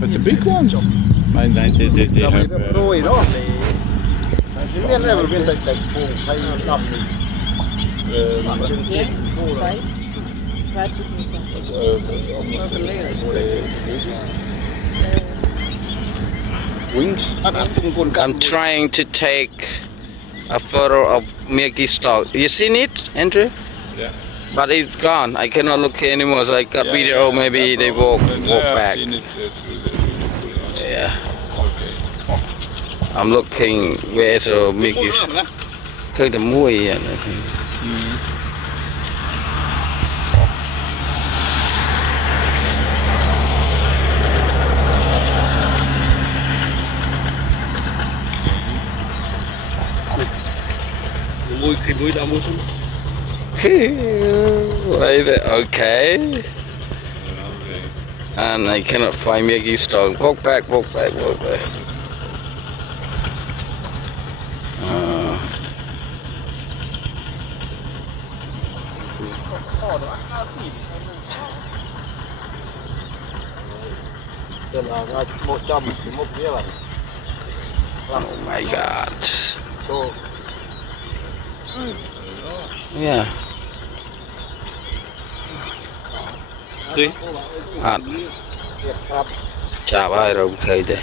But the big ones, they have. Rồi đó. Chỉ biết là bên đây đây vùng hay nằm Wings. I'm trying to take a photo of Milky Stalk. You seen it, Andrew? Yeah. But it's gone. I cannot look anymore. So I got video. Maybe they walk back. I've seen it through the Yeah. Okay. I'm looking where to Milky. Thấy the mùi à. mùi đã mùi không? Wait there. Okay. And I cannot find Milky Stalk. Walk back, walk back, walk back. Oh my God. Yeah. Chào ai rồi thấy đây.